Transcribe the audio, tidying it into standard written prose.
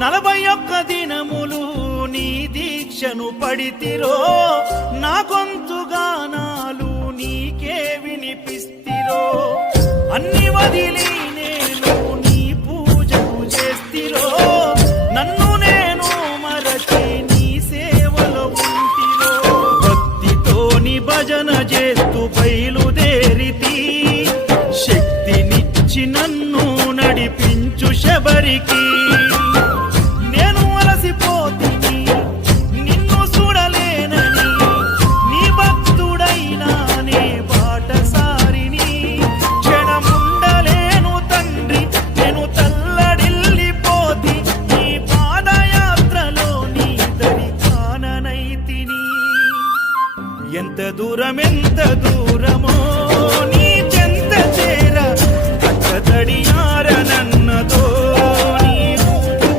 41 దినములు నీ దీక్షను పడితిరో, నా గొంతుగానాలు నీకే వినిపిస్తిరో. అన్ని వదిలి నేను నీ పూజకు చేస్తిరో, నన్ను నేను మరచి నీ సేవలో ఉంటిరో. భక్తితోని భజన చేస్తూ బయలుదేరితి, శక్తినిచ్చి నన్ను నడిపించు శబరికి. నేను అలసిపోతిని నిన్ను చూడలేనని, నీ భక్తుడైనా నే బాటసారిని. క్షణముండలేను తండ్రి, నేను తల్లడిల్లిపోతి, నీ పాదయాత్రలో నీ దరి కాననైతిని. ఎంత దూరం